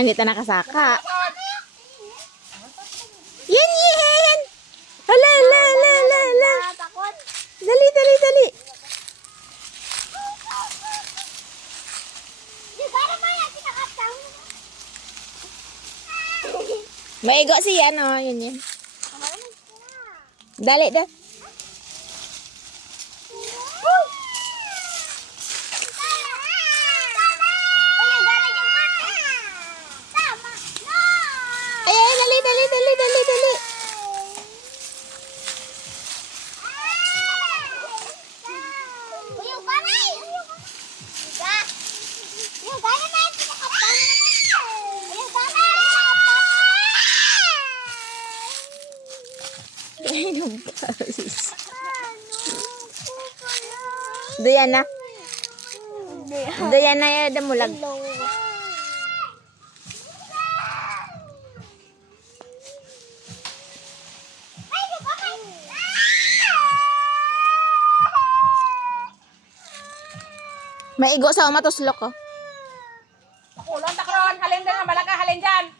hindi ta nakasaka. Yan, yan! Hala, hala, hala, hala, hala. Dali, dali, dali. Maigo siya, no? Yan, yan. Dali, dah. Ay, ay, dali, dali, dali, dali, dali. Diana. Diana ya ada mulag. Maigo sa umatuslok ko. Kulon takron, halin din nga malaka halin dyan.